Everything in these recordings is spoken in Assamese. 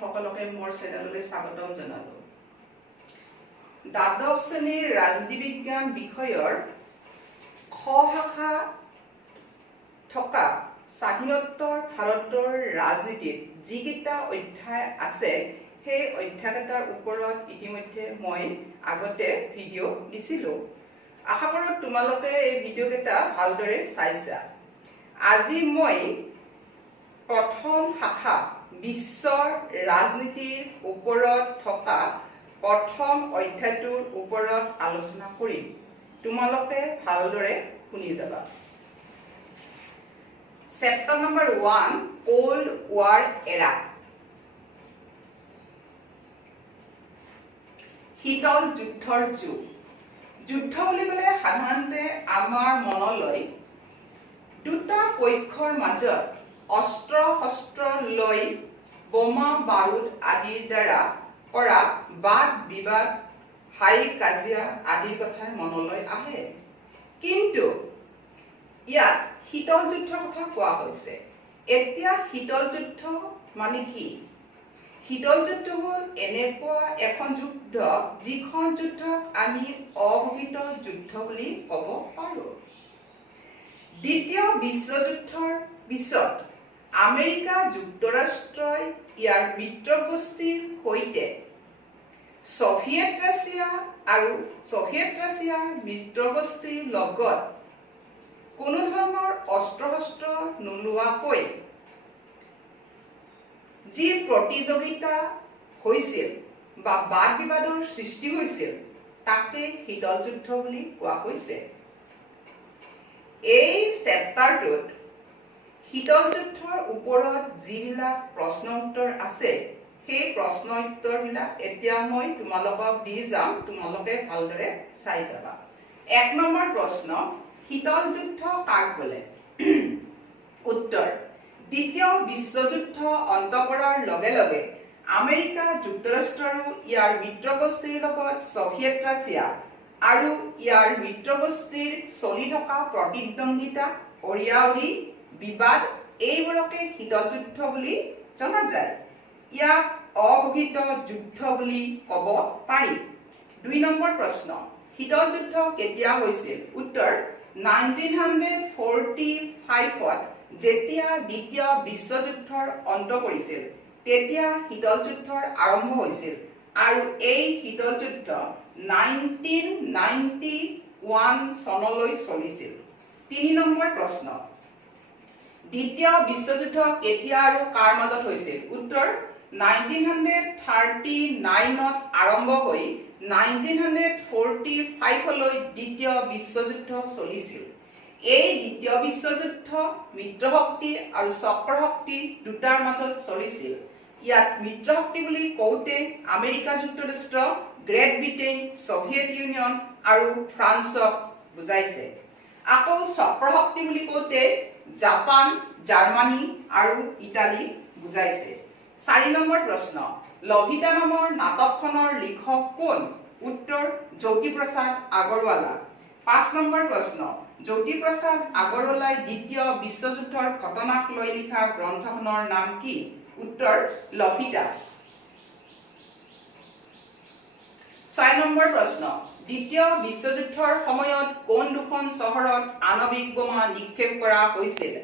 সকলোকে মোৰ চেনেললৈ স্বাগতম জনালো। দ্বাদশ শ্ৰেণীৰ ৰাজনীতি বিজ্ঞান বিষয়ৰ খ শাখা থকা স্বাধীনোত্তৰ ভাৰতৰ ৰাজনীতিত যিকেইটা অধ্যায় আছে সেই অধ্যায়কেইটাৰ ওপৰত ইতিমধ্যে মই আগতে ভিডিঅ' দিছিলো। আশা কৰোঁ তোমালোকে এই ভিডিঅ'কেইটা ভালদৰে চাইছা। আজি মই প্ৰথম শাখা বিশ্বৰ ৰাজনীতিৰ ওপৰত থকা প্ৰথম অধ্যায়টোৰ ওপৰত আলোচনা কৰিম। তোমালোকে ভালদৰে শুনি যাবা। চেপ্টাৰ নম্বৰ 1 কোল্ড ৱাৰ এৰা। শীতল যুদ্ধৰ যুগ। যুদ্ধ বুলি ক'লে সাধাৰণতে আমাৰ মনলৈ দুটা পক্ষৰ মাজত অস্ত্ৰ শস্ত্ৰ লৈ বোমা বাৰুদ আদিৰ দ্বাৰা কৰা বাদ বিবাদ হাই কাজিয়া আদিৰ কথাই মনলৈ আহে। কিন্তু ইয়াত শীতল যুদ্ধৰ কথা কোৱা হৈছে। এতিয়া শীতল যুদ্ধ মানে কি? শীতল যুদ্ধ হ'ল এনেকুৱা এখন যুদ্ধ যিখন যুদ্ধক আমি অঘোষিত যুদ্ধ বুলি ক'ব পাৰোঁ। দ্বিতীয় বিশ্বযুদ্ধৰ পিছত আমেৰিকা যুক্তৰাষ্ট্ৰই ইয়াৰ মিত্ৰগোষ্ঠীৰ সৈতে ছভিয়েট ৰাছিয়াৰ মিত্ৰগোষ্ঠীৰ লগত কোনো ধৰণৰ অস্ত্ৰ শস্ত্ৰ নোলোৱাকৈ যি প্ৰতিযোগিতা হৈছিল বা বাদ বিবাদৰ সৃষ্টি হৈছিল তাকে শীতল যুদ্ধ বুলি কোৱা হৈছে। এই চেপ্টাৰটোত শীতল যুদ্ধৰ ওপৰত যিবিলাক প্ৰশ্ন উত্তৰ আছে সেই প্ৰশ্ন উত্তৰবিলাক এতিয়া মই তোমালোকক দি যাম, তোমালোকে ভালদৰে চাই যাবা। 1 নম্বৰ প্ৰশ্ন, শীতল যুদ্ধ কাক বোলে? উত্তৰ, দ্বিতীয় বিশ্বযুদ্ধ অন্ত পৰাৰ লগে লগে আমেৰিকা যুক্তৰাষ্ট্ৰ আৰু ইয়াৰ মিত্ৰগোষ্ঠীৰ লগত ছভিয়েট ৰাছিয়া আৰু ইয়াৰ মিত্ৰগোষ্ঠীৰ চলি থকা প্ৰতিদ্বন্দ্বিতা অৰিয়াউৰি বিবাদ এইবোৰকে শীতল যুদ্ধ বুলি জনা যায়। ইয়াক অঘোষিত যুদ্ধ বুলি ক'ব পাৰি। 2 নম্বৰ প্ৰশ্ন, শীতল যুদ্ধ কেতিয়া হৈছিল? উত্তৰ, 1945ত যেতিয়া দ্বিতীয় বিশ্বযুদ্ধৰ অন্ত পৰিছিল তেতিয়া শীতল যুদ্ধৰ আৰম্ভ হৈছিল আৰু এই শীতল যুদ্ধ 1991 চনলৈ চলিছিল। 3 নম্বৰ প্ৰশ্ন, দ্বিতীয় বিশ্বযুদ্ধ কেতিয়া আৰু কাৰ মাজত হৈছিল? উত্তৰ, 1939ত আৰম্ভ হৈ 1945লৈ দ্বিতীয় বিশ্বযুদ্ধ চলিছিল। এই দ্বিতীয় বিশ্বযুদ্ধ মিত্ৰশক্তি আৰু চক্ৰশক্তি দুটাৰ মাজত চলিছিল। ইয়াত মিত্ৰশক্তি বুলি কওঁতে আমেৰিকা যুক্তৰাষ্ট্ৰ, গ্ৰেট ব্ৰিটেইন, ছভিয়েট ইউনিয়ন আৰু ফ্ৰান্সক বুজাইছে। আকৌ চক্ৰশক্তি বুলি কওঁতে জাপান, জাৰ্মানী আৰু ইটালী বুজাইছে। 4 নম্বৰ প্ৰশ্ন, লভিতা নামৰ নাটকখনৰ লিখক কোন? উত্তৰ, জ্যোতিপ্ৰসাদ আগৰৱালা। 5 নম্বৰ প্ৰশ্ন, জ্যোতিপ্ৰসাদ আগৰৱালাই দ্বিতীয় বিশ্বযুদ্ধৰ ঘটনাক লৈ লিখা গ্ৰন্থখনৰ নাম কি? উত্তৰ, লভিতা। 6 নম্বৰ প্ৰশ্ন, দ্বিতীয় বিশ্বযুদ্ধৰ সময়ত কোন দুখন চহৰত আণৱিক বোমা নিক্ষেপ কৰা হৈছিল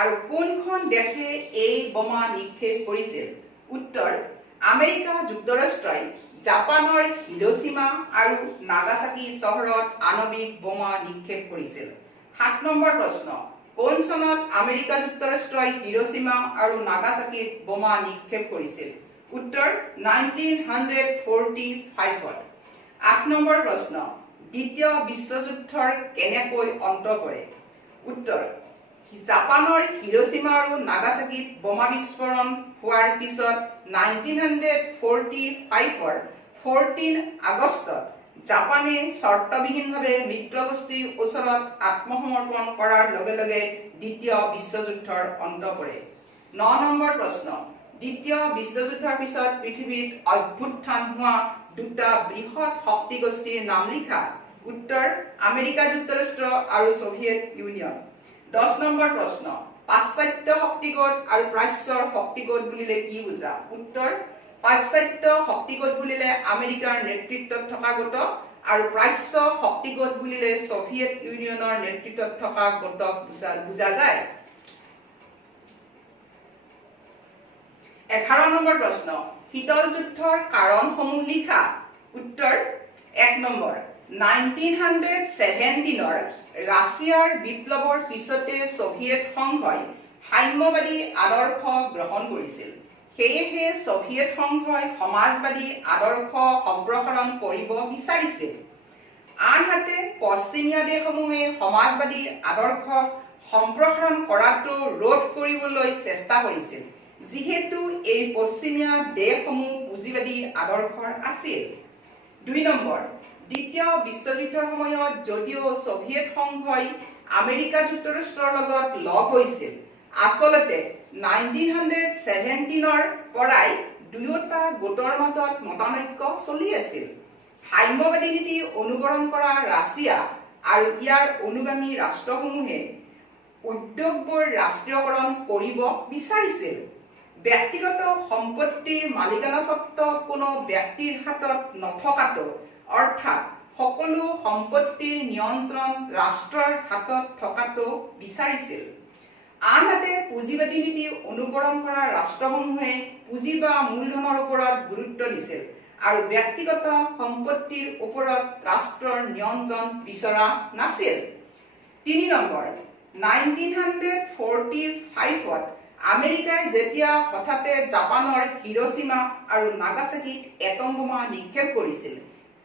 আৰু কোনখন দেশে এই বোমা নিক্ষেপ কৰিছিল? উত্তৰ, আমেৰিকা যুক্তৰাষ্ট্ৰই জাপানৰ হিৰোশ্বিমা আৰু নাগাসাকি চহৰত আণৱিক বোমা নিক্ষেপ কৰিছিল। 7 নম্বৰ প্ৰশ্ন, কোন চনত আমেৰিকা যুক্তৰাষ্ট্ৰই হিৰোশ্বিমা আৰু নাগাসাকিত বোমা নিক্ষেপ কৰিছিল? উত্তৰ, 1945ত। 8 নম্বৰ প্ৰশ্ন, দ্বিতীয় বিশ্বযুদ্ধৰ কেনেকৈ অন্ত পৰে? উত্তৰ, জাপানৰ হিৰোশ্বিমা আৰু নাগাসাকিত বোমা বিস্ফোৰণ হোৱাৰ পিছত 1945ৰ 14 আগষ্টত জাপানে চৰ্তবিহীনভাৱে মিত্ৰগোষ্ঠীৰ ওচৰত আত্মসমৰ্পণ কৰাৰ লগে লগে দ্বিতীয় বিশ্বযুদ্ধৰ অন্ত পৰে। 9 নম্বৰ প্ৰশ্ন, দ্বিতীয় বিশ্বযুদ্ধৰ পিছত পৃথিৱীত অভ্যুত্থান হোৱা দুটা বৃহৎ শক্তিগোষ্ঠীৰ নাম লিখা। উত্তৰ, আমেৰিকা যুক্তৰাষ্ট্ৰ আৰু ছভিয়েট ইউনিয়ন। 10 নম্বৰ প্ৰশ্ন, পাশ্চাত্য শক্তিগোট আৰু প্ৰাচ্যৰ শক্তিগোট বুলিলে কি বুজা? উত্তৰ, পাশ্চাত্য শক্তিগোট বুলিলে আমেৰিকাৰ নেতৃত্বত থকা গোট আৰু প্ৰাচ্য শক্তিগোট বুলিলে সোভিয়েট ইউনিয়নৰ নেতৃত্বত থকা গোটক বুজা যায়। 11 নম্বৰ প্ৰশ্ন, শীতল যুদ্ধৰ কাৰণসমূহ লিখা। উত্তৰ 1 নম্বৰ, 1917 ৰাছিয়াৰ বিপ্লৱৰ পিছতে সোভিয়েট সংঘই সাম্যবাদী আদৰ্শ গ্ৰহণ কৰিছিল। সেয়েহে সোভিয়েট সংঘই সমাজবাদী আদৰ্শ সম্প্ৰসাৰণ কৰিব বিচাৰিছিল। আনহাতে পশ্চিমীয়া দেশসমূহে সমাজবাদী আদৰ্শক সম্প্ৰসাৰণ কৰাটো ৰোধ কৰিবলৈ চেষ্টা কৰিছিল, যিহেতু এই পশ্চিমীয়া দেশসমূহ পুঁজিবাদী আদৰ্শৰ আছিল। 2 নম্বৰ, দ্বিতীয় বিশ্বযুদ্ধৰ সময়ত যদিও সোভিয়েট সংঘই আমেৰিকা যুক্তৰাষ্ট্ৰৰ লগত লগ হৈছিল, আচলতে 1917 পৰাই দুয়োটা গোটৰ মাজত মতানৈক্য চলি আছিল। সাম্যবাদী নীতি অনুকৰণ কৰা ৰাছিয়া আৰু ইয়াৰ অনুগামী ৰাষ্ট্ৰসমূহে উদ্যোগবোৰ ৰাষ্ট্ৰীয়কৰণ কৰিব বিচাৰিছিল। ব্যক্তিগত সম্পত্তিৰ মালিকানা স্বত্ব কোনো ব্যক্তিৰ হাতত নথকাটো, অৰ্থাৎ সকলো সম্পত্তিৰ নিয়ন্ত্ৰণ ৰাষ্ট্ৰৰ হাতত থকাটো বিচাৰিছিল। আনহাতে পুঁজিবাদী নীতি অনুকৰণ কৰা ৰাষ্ট্ৰসমূহে পুঁজি বা মূলধনৰ ওপৰত গুৰুত্ব দিছিল আৰু ব্যক্তিগত সম্পত্তিৰ ওপৰত ৰাষ্ট্ৰৰ নিয়ন্ত্ৰণ বিচৰা নাছিল। 3 নম্বৰ, 1945 আমেৰিকাই যেতিয়া হঠাতে জাপানৰ হিৰোশ্বিমা আৰু নাগাসাকিত এটম বোমা নিক্ষেপ কৰিছিল,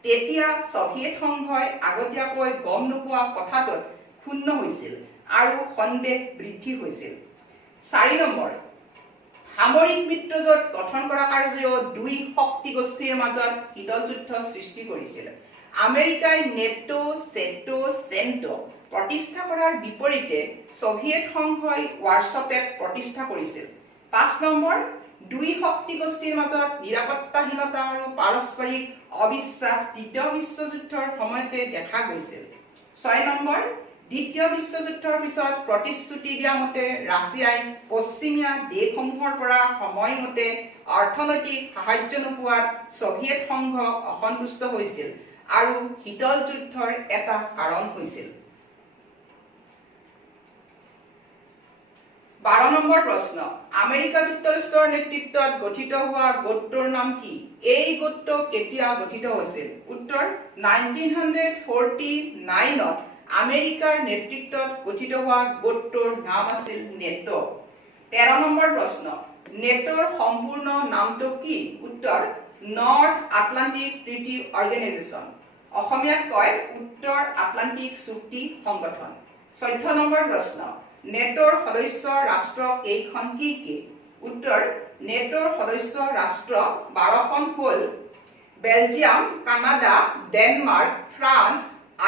তেতিয়া সোভিয়েট সংঘই আগতীয়াকৈ গম নোপোৱা কথাটোত ক্ষুণ্ণ হৈছিল আৰু সন্দেহ বৃদ্ধি হৈছিল। 4 নম্বৰ, সামৰিক মিত্ৰজোঁট গঠন কৰা কাৰ্যই দুই শক্তি গোষ্ঠীৰ মাজত শীতল যুদ্ধ সৃষ্টি কৰিছিল। আমেৰিকাই নেটো, চেটো, চেণ্টো প্ৰতিষ্ঠা কৰাৰ বিপৰীতে সোভিয়েট সংঘই ৱাৰশ্বপেট প্ৰতিষ্ঠা কৰিছিল। 5 নম্বৰ, দুই শক্তি গোষ্ঠীৰ মাজত নিৰাপত্তাহীনতা আৰু পাৰস্পৰিক অবিশ্বাস দ্বিতীয় বিশ্বযুদ্ধৰ সময়তে দেখা গৈছিল। 6 নম্বৰ, দ্বিতীয় বিশ্বযুদ্ধৰ পিছত প্ৰতিশ্ৰুতি দিয়া মতে ৰাছিয়াই পশ্চিমীয়া দেশসমূহৰ পৰা সময়মতে অৰ্থনৈতিক সাহায্য নোপোৱাত সোভিয়েট সংঘ অসন্তুষ্ট হৈছিল আৰু শীতল যুদ্ধৰ এটা কাৰণ হৈছিল। 12 নম্বৰ প্ৰশ্ন, আমেৰিকা যুক্তৰাষ্ট্ৰৰ নেতৃত্বত গঠিত হোৱা গোটটোৰ নাম কি? এই গোটটো কেতিয়া গঠিত হৈছিল? উত্তৰ 1949 আমেৰিকাৰ নেতৃত্বত গঠিত হোৱা গোটটোৰ নাম আছিল নেটো। 13 নম্বৰ প্ৰশ্ন, নেটোৰ সম্পূৰ্ণ নামটো কি? উত্তৰ নৰ্থ আটলান্টিক ট্ৰিটি অৰ্গেনাইজেশ্যন। অসমীয়াত কয় উত্তৰ আটলান্টিক চুক্তি সংগঠন। 14 নম্বৰ প্ৰশ্ন, নেটোৰ সদস্য ৰাষ্ট্ৰ কেইখন কি কি? উত্তৰ নেটোৰ সদস্য ৰাষ্ট্ৰ 12খন হ'ল Belgium, Canada, Denmark, France,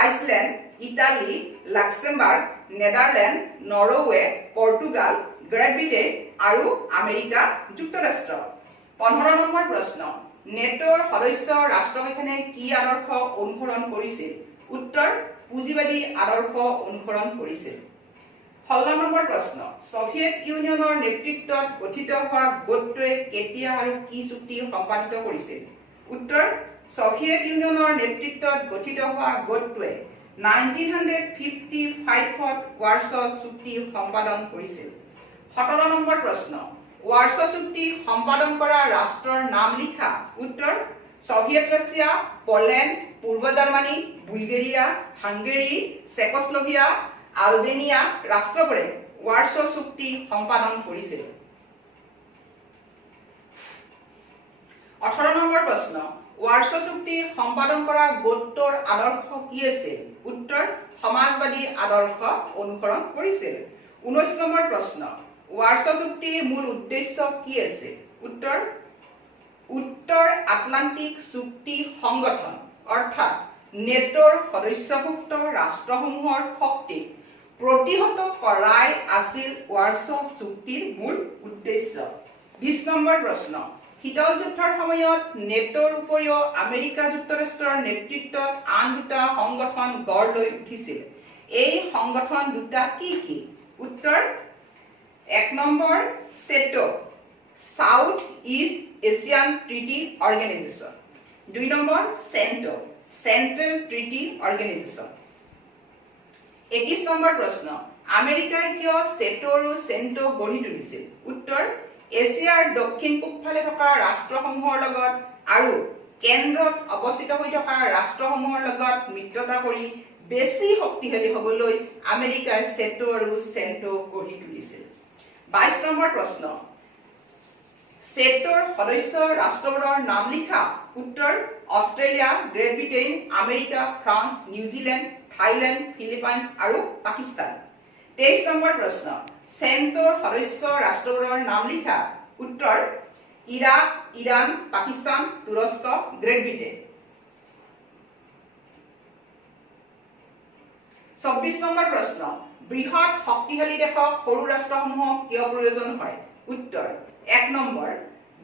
Iceland, Italy, Luxembourg, Netherland, Norway, Portugal, Great Britain আৰু আমেৰিকা যুক্তৰাষ্ট্ৰ। 15 নম্বৰ প্ৰশ্ন, নেটোৰ সদস্য ৰাষ্ট্ৰকেইখনে কি আদৰ্শ অনুসৰণ কৰিছিল? উত্তৰ পুঁজিবাদী আদৰ্শ অনুসৰণ কৰিছিল। 16 নম্বৰ প্ৰশ্ন, সোভিয়েট ইউনিয়নৰ নেতৃত্বত গঠিত হোৱা গোটটোৱে কেতিয়া আৰু কি চুক্তি সম্পাদিত কৰিছিল? উত্তৰ সোভিয়েট ইউনিয়নৰ নেতৃত্বত গঠিত হোৱা গোটটোৱে 1955 ৱাৰছ চুক্তি সম্পাদন কৰিছিল। 17 নম্বৰ প্ৰশ্ন, ৱাৰছ চুক্তি সম্পাদন কৰা ৰাষ্ট্ৰৰ নাম লিখা। উত্তৰ সোভিয়েট ৰাছিয়া, পোলেণ্ড, পূৰ্ব Germany, Bulgaria, Hungary, Czechoslovakia, Albania ৰাষ্ট্ৰবোৰে ৱাৰছ চুক্তি সম্পাদন কৰিছিল। 18 নম্বৰ প্ৰশ্ন, ৱাৰছ চুক্তি সম্পাদন কৰা গোটটোৰ আদৰ্শ কি আছিল? উত্তৰ সমাজবাদী আদৰ্শ অনুসৰণ কৰিছিল। 19 নম্বৰ প্ৰশ্ন, ৱাৰছ চুক্তিৰ মূল উদ্দেশ্য কি আছিল? উত্তৰ উত্তৰ আটলান্টিক চুক্তি সংগঠন অৰ্থাৎ নেটোৰ সদস্যভুক্ত ৰাষ্ট্ৰসমূহৰ শক্তি প্ৰতিহত কৰাই আছিল ৱাৰছ চুক্তিৰ মূল উদ্দেশ্য। 20 নম্বৰ প্ৰশ্ন, শীতল যুদ্ধৰ সময়ত নেটোৰ উপৰিও আমেৰিকা যুক্তৰাষ্ট্ৰৰ নেতৃত্বত আন দুটা সংগঠন গঢ় লৈ উঠিছিল। এই সংগঠন দুটা কি কি? উত্তৰ 1 নম্বৰ SEATO, South East Asian treaty organisation. 2 নম্বৰ চেণ্টো, চেণ্ট্ৰেল ট্ৰিটি অৰ্গেনাইজেশ্যন। 21 নম্বৰ প্ৰশ্ন, আমেৰিকাই কিয় চেটো আৰু চেণ্টো গঢ়ি তুলিছিল? উত্তৰ, এছিয়াৰ দক্ষিণ পূবফালে থকা ৰাষ্ট্ৰসমূহৰ লগত আৰু কেন্দ্ৰত অৱস্থিত হৈ থকা ৰাষ্ট্ৰসমূহৰ লগত মিত্ৰতা কৰি বেছি শক্তিশালী হ'বলৈ আমেৰিকাই চেটো আৰু চেণ্টো গঢ়ি তুলিছিল। 22 নম্বৰ প্ৰশ্ন, চেটোৰ সদস্য ৰাষ্ট্ৰবোৰৰ নাম লিখা। উত্তৰ, Australia, great Britain, America, France, New Zealand, Thailand, Philippines আৰু পাকিস্তান। 23 নম্বৰ প্ৰশ্ন, চেণ্টোৰ সদস্য ৰাষ্ট্ৰবোৰৰ নাম লিখা। উত্তৰ, ইৰাক, ইৰাণ, পাকিস্তান, তুৰস্ক, গ্ৰেট ব্ৰিটেইন। 24 নম্বৰ প্ৰশ্ন, বৃহৎ শক্তিশালী দেশক সৰু ৰাষ্ট্ৰসমূহক কিয় প্ৰয়োজন হয়? উত্তৰ, 1 নম্বৰ,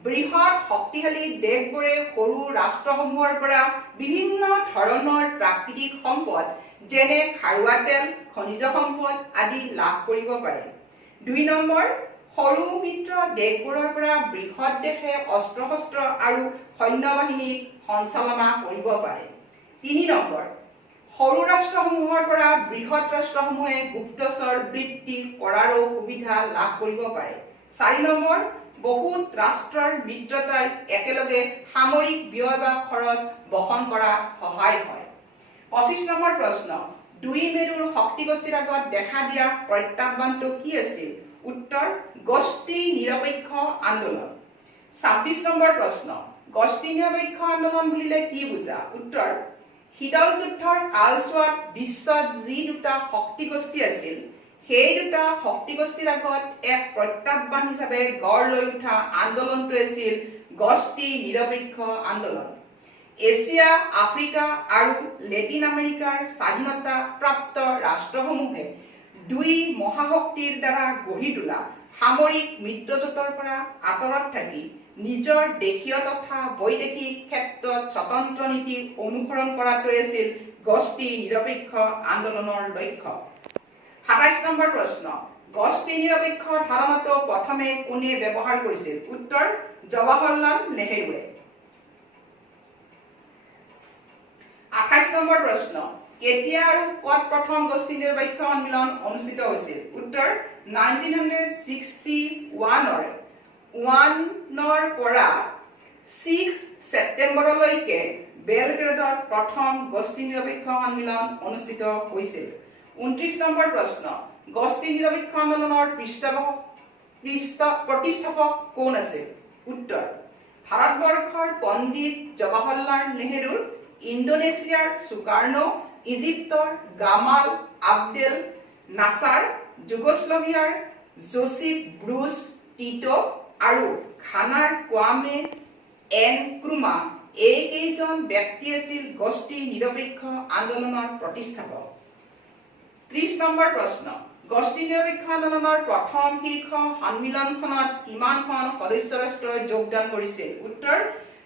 বৃহৎ শক্তিশালী দেশবোৰে সৰু ৰাষ্ট্ৰসমূহৰ পৰা বিভিন্ন ধৰণৰ প্ৰাকৃতিক সম্পদ যেনে খাৰুৱা তেল, খনিজ সম্পদ আদি লাভ কৰিব পাৰে। 2 নম্বৰ, সৰু মিত্ৰ দেশবোৰৰ পৰা বৃহৎ দেশে অস্ত্ৰ শস্ত্ৰ আৰু সৈন্য বাহিনী সঞ্চালনা কৰিব পাৰে। 3 নম্বৰ, সৰু ৰাষ্ট্ৰসমূহৰ পৰা বৃহৎ ৰাষ্ট্ৰসমূহে গুপ্তচৰ বৃত্তি কৰাৰো সুবিধা লাভ কৰিব পাৰে। 4 নম্বৰ, বহুত ৰাষ্ট্ৰৰ মিত্ৰতাই একেলগে সামৰিক ব্যয় বা খৰচ বহন কৰাত সহায় হয়। 25 নম্বৰ প্ৰশ্ন, 2 মেৰুৰ শক্তিগোষ্ঠীৰ আগত দেখা দিয়া প্ৰত্যাহ্বানটো কি আছিল? উত্তৰ, গোষ্ঠী নিৰপেক্ষ আন্দোলন। 26 নম্বৰ প্ৰশ্ন, গোষ্ঠী নিৰপেক্ষ আন্দোলন বুলিলে কি বুজা? উত্তৰ, শীতল যুদ্ধৰ কালছোৱাত বিশ্বত যি দুটা শক্তিগোষ্ঠী আছিল সেই দুটা শক্তিগোষ্ঠীৰ আগত এক প্ৰত্যাহ্বান হিচাপে গঢ় লৈ উঠা আন্দোলনটো আছিল গোষ্ঠী নিৰপেক্ষ আন্দোলন। এছিয়া, আফ্ৰিকা আৰু লেটিন আমেৰিকাৰ স্বাধীনতা প্ৰাপ্ত ৰাষ্ট্ৰসমূহে 2 মহাশক্তিৰ দ্বাৰা গঢ়ি তোলা সামৰিক মিত্ৰজোঁটৰ পৰা আঁতৰত থাকি নিজৰ দেশীয় তথা বৈদেশিক ক্ষেত্ৰত স্বতন্ত্ৰ নীতি অনুসৰণ কৰাটোৱে আছিল গোষ্ঠী নিৰপেক্ষ আন্দোলনৰ লক্ষ্য। 27 নম্বৰ প্ৰশ্ন, গোষ্ঠী নিৰপেক্ষ ধাৰণাটো প্ৰথমে কোনে ব্যৱহাৰ কৰিছিল? উত্তৰ, জৱাহৰলাল নেহৰুৱে। 28 নম্বৰ প্ৰশ্ন, কেতিয়া আৰু ক'ত প্ৰথম গোষ্ঠী নিৰপেক্ষ সন্মিলন অনুষ্ঠিত হৈছিল? উত্তৰ, 1961ৰ 1 পৰা 6 ছেপ্টেম্বৰলৈকে বেলগ্ৰেডত প্ৰথম গোষ্ঠী নিৰপেক্ষ সন্মিলন অনুষ্ঠিত হৈছিল। 29 নম্বৰ প্ৰশ্ন, গোষ্ঠী নিৰপেক্ষ আন্দোলনৰ প্ৰতিষ্ঠাপক কোন আছিল? উত্তৰ, ভাৰতবৰ্ষৰ পণ্ডিত জৱাহৰলাল নেহৰু, ইণ্ডোনেছিয়াৰ সুকাৰ্ণো, ইজিপ্তৰ গামাল আব্দেল নাছাৰ, যুগোস্লাভিয়াৰ জোচিফ ব্ৰুছ টিটো আৰু ঘানাৰ কোৱামে এনক্ৰুমা এইকেইজন ব্যক্তি আছিল গোষ্ঠী নিৰপেক্ষ আন্দোলনৰ প্ৰতিষ্ঠাপক। 30 নম্বৰ প্ৰশ্ন, গোষ্ঠী নিৰপেক্ষ আন্দোলনৰ প্ৰথম শীৰ্ষ সন্মিলনখনত কিমানখন সদস্য ৰাষ্ট্ৰই যোগদান কৰিছিল? উত্তৰ,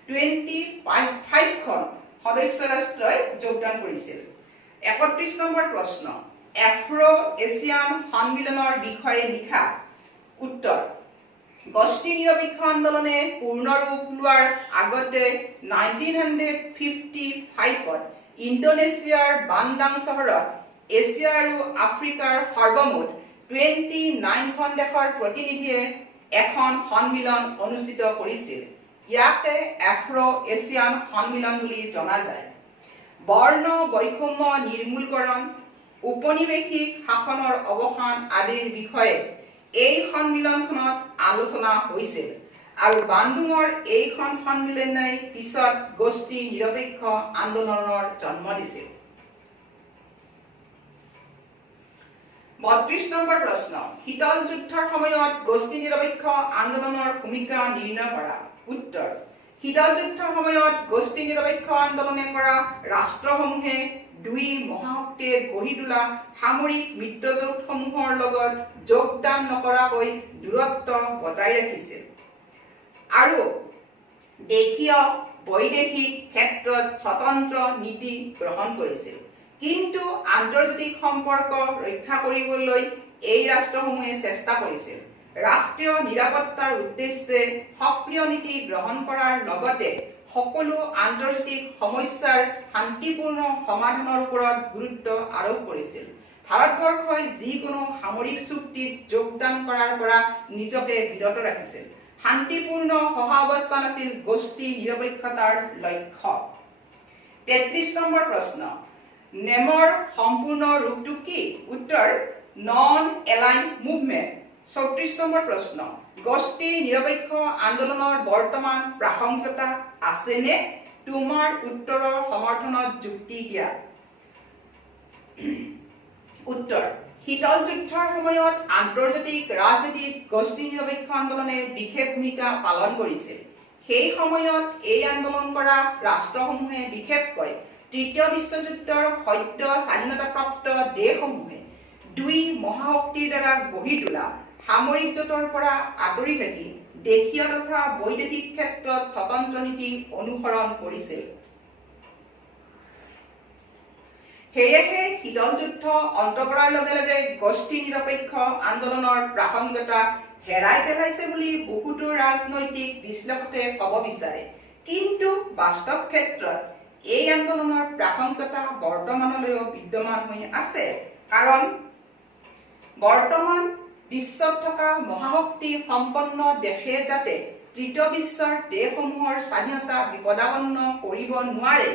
25খন সদস্য ৰাষ্ট্ৰই যোগদান কৰিছিল। 31 নম্বৰ প্ৰশ্ন, এফ্ৰ এছিয়ান সন্মিলনৰ বিষয়ে লিখা। উত্তৰ, গোষ্ঠী নিৰপেক্ষ আন্দোলনে পূৰ্ণ ৰূপ লোৱাৰ আগতে 1955ত ইণ্ডোনেছিয়াৰ বান্দাং চহৰত এছিয়া আৰু আফ্ৰিকাৰ সৰ্বমুঠ 29খন দেশৰ প্ৰতিনিধিয়ে এখন সন্মিলন অনুষ্ঠিত কৰিছিল। ইয়াকে এফ্ৰ এছিয়ান সন্মিলন বুলি জনা যায়। বৰ্ণ বৈষম্য নিৰ্মূলকৰণ, উপনিৱেশিক শাসনৰ অৱসান আদিৰ বিষয়ে এই সন্মিলনখনত আলোচনা হৈছিল আৰু বান্দুঙৰ এইখন সন্মিলনে পিছত গোষ্ঠী নিৰপেক্ষ আন্দোলনৰ জন্ম দিছিল। 32 নম্বৰ প্ৰশ্ন, শীতল যুদ্ধৰ সময়ত গোষ্ঠী নিৰপেক্ষ আন্দোলনৰ ভূমিকা নিৰ্ণয় কৰা। উত্তৰ, শীতল যুদ্ধৰ সময়ত গোষ্ঠী নিৰপেক্ষ আন্দোলনে কৰা ৰাষ্ট্ৰসমূহে 2 মহাশক্তিয়ে গঢ়ি তোলা সামৰিক মিত্ৰজোঁটসমূহৰ লগত যোগদান নকৰাকৈ দূৰত্ব বজাই ৰাখিছিল আৰু দেশীয় বৈদেশিক ক্ষেত্ৰত স্বতন্ত্ৰ নীতি গ্ৰহণ কৰিছিল। কিন্তু আন্তৰ্জাতিক সম্পৰ্ক ৰক্ষা কৰিবলৈ এই ৰাষ্ট্ৰসমূহে চেষ্টা কৰিছিল। ৰাষ্ট্ৰীয় নিৰাপত্তাৰ উদ্দেশ্যে সক্ৰিয় নীতি গ্ৰহণ কৰাৰ লগতে সকলো আন্তৰ্জাতিক সমস্যাৰ শান্তিপূৰ্ণ সমাধানৰ ওপৰত গুৰুত্ব আৰোপ কৰিছিল। ভাৰতবৰ্ষই যিকোনো সামৰিক চুক্তিত যোগদান কৰাৰ পৰা নিজকে বিৰত ৰাখিছিল। শান্তিপূৰ্ণ সহাৱস্থান আছিল গোষ্ঠী নিৰপেক্ষতাৰ লক্ষ্য। 33 নম্বৰ প্ৰশ্ন, নেমৰ সম্পূৰ্ণ ৰূপটো কি? উত্তৰ, নন এলাইন মুভমেণ্ট। 34 নম্বৰ প্ৰশ্ন, গোষ্ঠী নিৰপেক্ষ আন্দোলনৰ বৰ্তমান প্ৰাসংগিকতা আছেনে? তোমাৰ উত্তৰৰ সমৰ্থনত যুক্তি দিয়া। উত্তৰ, শীতল যুদ্ধৰ সময়ত আন্তৰ্জাতিক ৰাজনীতিত গোষ্ঠী নিৰপেক্ষ আন্দোলনে বিশেষ ভূমিকা পালন কৰিছিল। সেই সময়ত এই আন্দোলন কৰা ৰাষ্ট্ৰসমূহে বিশেষকৈ তৃতীয় বিশ্বযুদ্ধৰ সদ্য স্বাধীনতাপ্ৰাপ্ত দেশসমূহে দুই মহাশক্তিৰ দ্বাৰা গঢ়ি তোলা সামৰিক জোঁটৰ পৰা আঁতৰি থাকি দেশীয় তথা বৈদেশিক ক্ষেত্ৰত স্বতন্ত্ৰ নীতি অনুসৰণ কৰিছিল। সেয়েহে শীতল যুদ্ধ অন্ত পৰাৰ লগে লগে গোষ্ঠী নিৰপেক্ষ আন্দোলনৰ প্ৰাসংগিকতা হেৰাই পেলাইছে বুলি বহুতো ৰাজনৈতিক বিশ্লেষকে ক'ব বিচাৰে। কিন্তু বাস্তৱ ক্ষেত্ৰত এই আন্দোলনৰ প্ৰাসংগিকতা বৰ্তমানলৈও বিদ্যমান হৈ আছে। কাৰণ বৰ্তমান বিশ্বত থকা মহাশক্তি সম্পন্ন দেশে যাতে তৃতীয় বিশ্বৰ দেশসমূহৰ স্বাধীনতা বিপদাপন্ন কৰিব নোৱাৰে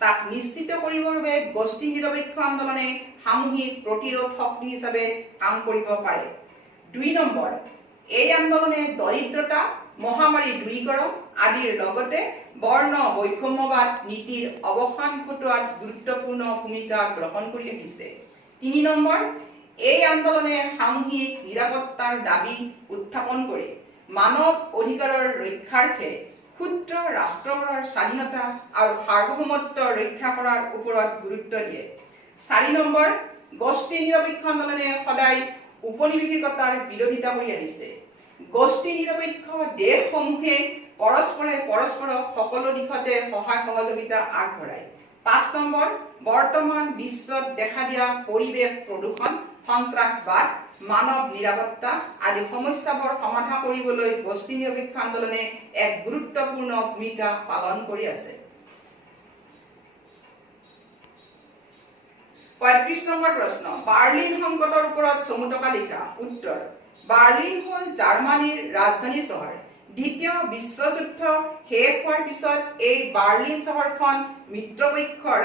তাক নিশ্চিত কৰিবৰ বাবে গোষ্ঠী নিৰপেক্ষ আন্দোলনে সামূহিক প্ৰতিৰোধ শক্তি হিচাপে কাম কৰিব পাৰে। 2 নম্বৰ, এই আন্দোলনে দৰিদ্ৰতা, মহামাৰী দূৰীকৰণ আদিৰ লগতে বৰ্ণ বৈষম্যবাদ নীতিৰ অৱসান ঘটোৱাত গুৰুত্বপূৰ্ণ ভূমিকা গ্ৰহণ কৰি আহিছে। 3 নম্বৰ, এই আন্দোলনে সামূহিক নিৰাপত্তাৰ দাবী উত্থাপন কৰি মানৱ অধিকাৰৰ ৰক্ষাৰ্থে ক্ষুদ্ৰ ৰাষ্ট্ৰবোৰৰ স্বাধীনতা আৰু সাৰ্বভৌমত্ব ৰক্ষা কৰাৰ ওপৰত গুৰুত্ব দিয়ে। 4 নম্বৰ, গোষ্ঠী নিৰপেক্ষ আন্দোলনে সদায় উপনিৱেশিকতাৰ বিৰোধিতা কৰি আহিছে। গোষ্ঠী নিৰপেক্ষ দেশসমূহে পৰস্পৰে পৰস্পৰক সকলো দিশতে সহায় সহযোগিতা আগবঢ়ায়। 5 নম্বৰ, বৰ্তমান বিশ্বত দেখা দিয়া পৰিৱেশ প্ৰদূষণ, সন্ত্ৰাসবাদ, মানৱ নিৰাপত্তা আদি সমস্যাবোৰ সমাধান কৰিবলৈ গোষ্ঠী নিৰপেক্ষ আন্দোলনে এক গুৰুত্বপূৰ্ণ ভূমিকা পালন কৰি আছে। 35 নম্বৰ প্ৰশ্ন, বাৰ্লিন সংকটৰ ওপৰত চমুটকা লিখা। উত্তৰ, বাৰ্লিন হ'ল জাৰ্মানীৰ ৰাজধানী চহৰ। দ্বিতীয় বিশ্বযুদ্ধ শেষ হোৱাৰ পিছত এই বাৰ্লিন চহৰখন মিত্ৰপক্ষৰ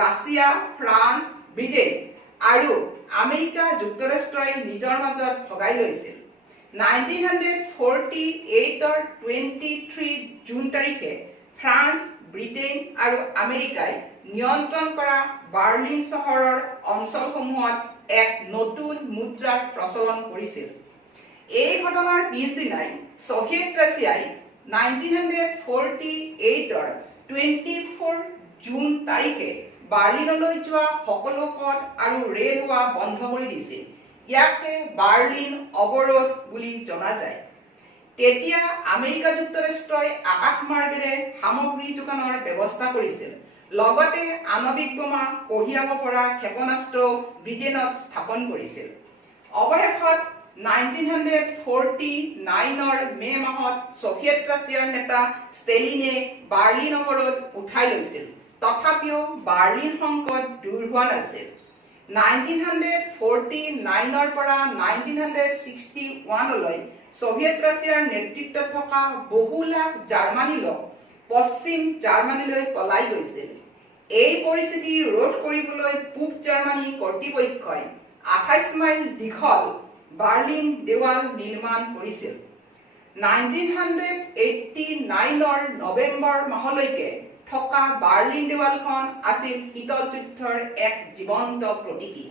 ৰাছিয়া, ফ্ৰান্স, ব্ৰিটেইন আৰু আমেৰিকা যুক্তৰাষ্ট্ৰই নিজৰ মাজত ভগাই লৈছিল। 1948ৰ 23 জুন তাৰিখে ফ্ৰান্স, ব্ৰিটেইন আৰু আমেৰিকাই নিয়ন্ত্ৰণ কৰা বাৰ্লিন চহৰৰ অঞ্চলসমূহত এক নতুন মুদ্ৰাৰ প্ৰচলন কৰিছিল। এই ঘটনাৰ পিছদিনাই ছভিয়েট ৰাছিয়াই 1948ৰ 24 জুন তাৰিখে বাৰ্লিনলৈ যোৱা সকলো পথ আৰু ৰেলৱা বন্ধ কৰি দিছিল। ইয়াকে বাৰ্লিন অৱৰোধ বুলি জনা যায়। তেতিয়া আমেৰিকা যুক্তৰাষ্ট্ৰই আকাশমাৰ্গেৰে সামগ্ৰী যোগানৰ ব্যৱস্থা কৰিছিল। লগতে আণৱিক বোমা কঢ়িয়াব পৰা ক্ষেপণাস্ত্ৰ ব্ৰিটেইনত স্থাপন কৰিছিল। অৱশেষত 1949ৰ মে মাহত ছভিয়েট ৰাছিয়াৰ নেতা ষ্টেলিনে বাৰ্লিন অৱৰোধ উঠাই লৈছিল। তথাপিও বাৰ্লিন সংকট দূৰ হোৱা নাছিল। 1949ৰ পৰা 1961লৈ ছভিয়েট ৰাছিয়াৰ নেতৃত্বত থকা বহু লাখ জাৰ্মানী লোক পশ্চিম জাৰ্মানীলৈ পলাই গৈছিল। এই পৰিস্থিতি ৰোধ কৰিবলৈ পূব জাৰ্মানী কৰ্তৃপক্ষই 28 মাইল দীঘল বাৰ্লিন দেৱাল নিৰ্মাণ কৰিছিল। 1989ৰ নৱেম্বৰ মাহলৈকে থকা বাৰ্লিন দেৱালখন আছিল শীতল যুদ্ধৰ এক জীৱন্ত প্ৰতীকী।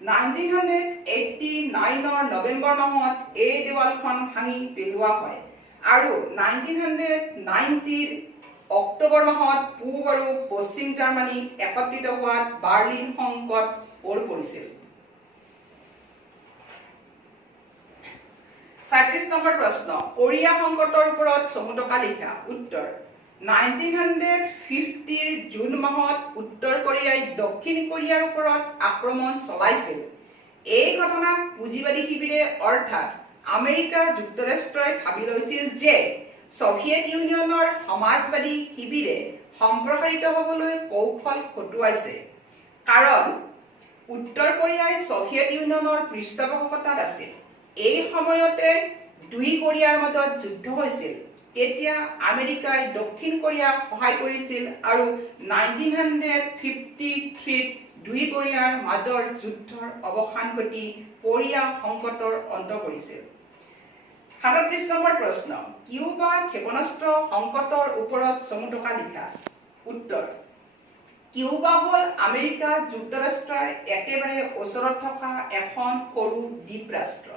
1989ৰ নৱেম্বৰ মাহত এই দেৱালখন ভাঙি পেলোৱা হয় আৰু 1990ৰ অক্টোবৰ মাহত পূব আৰু পশ্চিম জাৰ্মানী একত্ৰিত হোৱাত বাৰ্লিন সংকট হৈ পৰিছিল। 37 নম্বৰ প্ৰশ্ন, কোৰিয়া সংকটৰ ওপৰত চমুটকা লিখা। উত্তৰ, 1950ৰ জুন মাহত উত্তৰ কোৰিয়াই দক্ষিণ কোৰিয়াৰ ওপৰত আক্ৰমণ চলাইছিল। এই ঘটনাক পুঁজিবাদী শিবিৰে অৰ্থাৎ আমেৰিকা যুক্তৰাষ্ট্ৰই ভাবি লৈছিল যে ছভিয়েট ইউনিয়নৰ সমাজবাদী শিবিৰে সম্প্ৰসাৰিত হ'বলৈ কৌশল খটুৱাইছে, কাৰণ উত্তৰ কোৰিয়াই ছভিয়েট ইউনিয়নৰ পৃষ্ঠপোষকতাত আছিল। এই সময়তে দুই কোৰিয়াৰ মাজত যুদ্ধ হৈছিল। তেতিয়া আমেৰিকাই দক্ষিণ কোৰিয়াক সহায় কৰিছিল আৰু 1953 দুই কোৰিয়াৰ মাজৰ যুদ্ধৰ অৱসান ঘটি কোৰিয়া সংকটৰ অন্ত পৰিছিল। 37 নম্বৰ প্ৰশ্ন, কিউবা ক্ষেপণাস্ত্ৰ সংকটৰ ওপৰত চমু টকা লিখা। উত্তৰ, কিউবা হ'ল আমেৰিকা যুক্তৰাষ্ট্ৰৰ একেবাৰে ওচৰত থকা এখন সৰু দ্বীপ ৰাষ্ট্ৰ।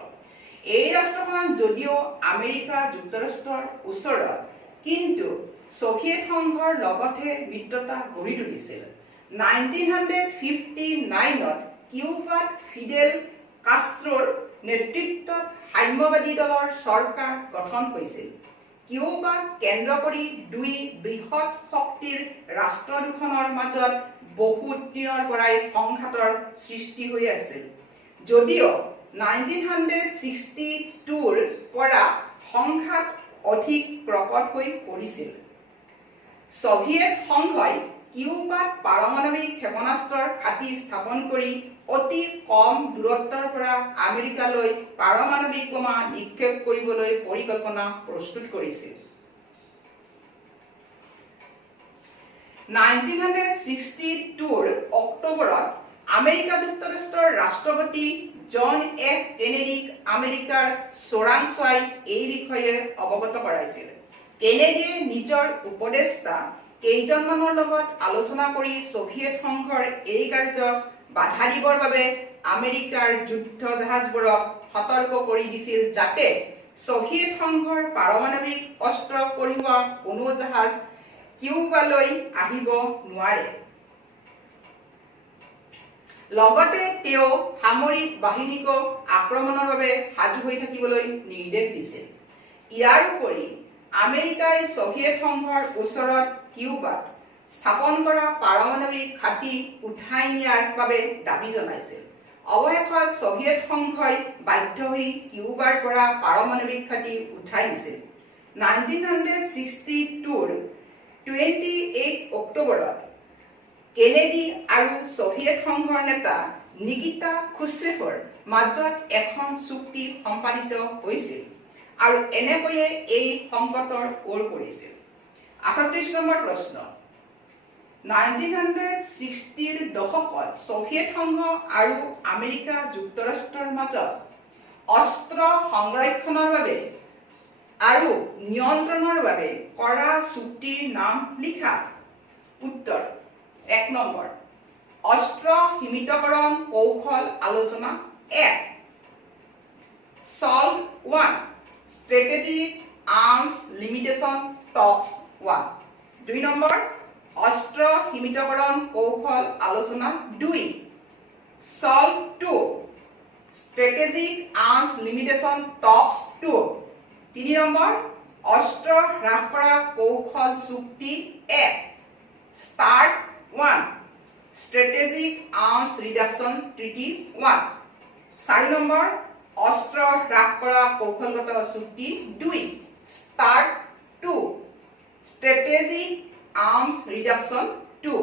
এই ৰাষ্ট্ৰখন যদিও আমেৰিকা যুক্তৰাষ্ট্ৰৰ ওচৰত, কিন্তু ছভিয়েট সংঘৰ লগতহে মিত্ৰতা গঢ়ি তুলিছিল। 1959ত কিউবাত ফিডেল কাষ্ট্ৰোৰ নেতৃত্বত সাম্যবাদী দলৰ চৰকাৰ গঠন হৈছিল। কিউবাক কেন্দ্ৰ কৰি দুই বৃহৎ শক্তিৰ ৰাষ্ট্ৰ দুখনৰ মাজত বহুত দিনৰ পৰাই সংঘাতৰ সৃষ্টি হৈ আছিল, যদিও 1962ৰ পৰা সংঘাত অধিক প্ৰকট হৈ পৰিছিল। ছভিয়েট সংঘই কিউবাত পাৰমাণৱিক ক্ষেপণাস্ত্ৰৰ ঘাটি স্থাপন কৰি অতি কম দূৰত্বৰ পৰা আমেৰিকালৈ পাৰমাণৱিক বোমা নিক্ষেপ কৰিবলৈ পৰিকল্পনা প্ৰস্তুত কৰিছিল। 1962ৰ অক্টোবৰত আমেৰিকা যুক্তৰাষ্ট্ৰৰ ৰাষ্ট্ৰপতি জন এফ কেনেডিক আমেৰিকাৰ চোৰাংচোৱাই এই বিষয়ে অৱগত কৰাইছিল। কেনেডিয়ে নিজৰ উপদেষ্টা কেইজনমানৰ লগত আলোচনা কৰি ছভিয়েট সংঘৰ এই কাৰ্যক বাধা দিবৰ বাবে আমেৰিকাৰ যুদ্ধ জাহাজবোৰক সতৰ্ক কৰি দিছিল, যাতে ছভিয়েট সংঘৰ পাৰমাণৱিক অস্ত্ৰ কঢ়িওৱা কোনো জাহাজ কিউবালৈ আহিব নোৱাৰে। লগতে তেওঁ সামৰিক বাহিনীকো আক্ৰমণৰ বাবে সাজু হৈ থাকিবলৈ নিৰ্দেশ দিছিল। ইয়াৰ উপৰি আমেৰিকাই ছভিয়েট সংঘৰ ওচৰত কিউবাত স্থাপন কৰা পাৰমাণৱিক ঘাটি উঠাই নিয়াৰ বাবে দাবী জনাইছিল। অৱশেষত ছভিয়েট সংঘই বাধ্য হৈ কিউবাৰ পৰা পাৰমাণৱিক ঘাটি উঠাই নিছিল। 1962ৰ 28 অক্টোবৰত কেনেডি আৰু ছভিয়েট সংঘৰ নেতা নিকিতা খুশ্চেভৰ মাজত এখন চুক্তি সম্পাদিত হৈছিল আৰু এনেকৈয়ে এই সংকটৰ ওৰ পৰিছিল। 38 নম্বৰ প্ৰশ্ন, 1960ৰ দশকত ছভিয়েট সংঘ আৰু আমেৰিকা যুক্তৰাষ্ট্ৰৰ মাজত অস্ত্ৰ সংৰক্ষণৰ বাবে আৰু নিয়ন্ত্ৰণৰ বাবে কৰা চুক্তিৰ নাম লিখা। উত্তৰ, 1 নম্বৰ, অস্ত্ৰ সীমিতকৰণ কৌশল আলোচনা 1, SALT 1, Strategic Arms Limitation Talks 1। 2 number, অস্ত্ৰ সীমিতকৰণ কৌশল আলোচনা 2, SALT 2, Strategic Arms Limitation Talks 2। 3 number, অস্ত্ৰ হ্ৰাস কৰা কৌশল চুক্তি 1, START 1, Strategic Arms Reduction Treaty 1। 4 number, অস্ত্ৰ হ্ৰাস কৰা কৌশলগত চুক্তি 2, START 2, Strategic Arms Reduction 2।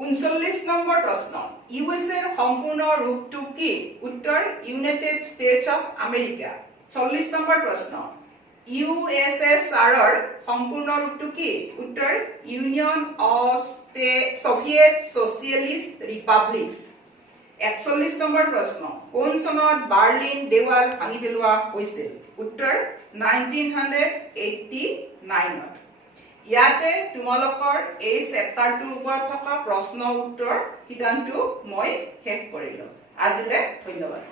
39 নম্বৰ প্ৰশ্ন, ইউএছএৰ সম্পূৰ্ণ ৰূপটো কি? উত্তৰ, ইউনাইটেড ষ্টেটছ অফ আমেৰিকা। 40 নম্বৰ প্ৰশ্ন, ইউএছএছআৰৰ সম্পূৰ্ণ ৰূপটো কি? উত্তৰ, Union of Soviet Socialist Republics. 41 নম্বৰ প্ৰশ্ন, কোন চনত বাৰ্লিন দেৱাল ভাঙি পেলোৱা হৈছিল? উত্তৰ, 1989ত। ইয়াতে তোমালোকৰ এই চেপ্টাৰটোৰ ওপৰত থকা প্ৰশ্ন উত্তৰ শিতানটো মই শেষ কৰিলোঁ। আজিলৈ ধন্যবাদ।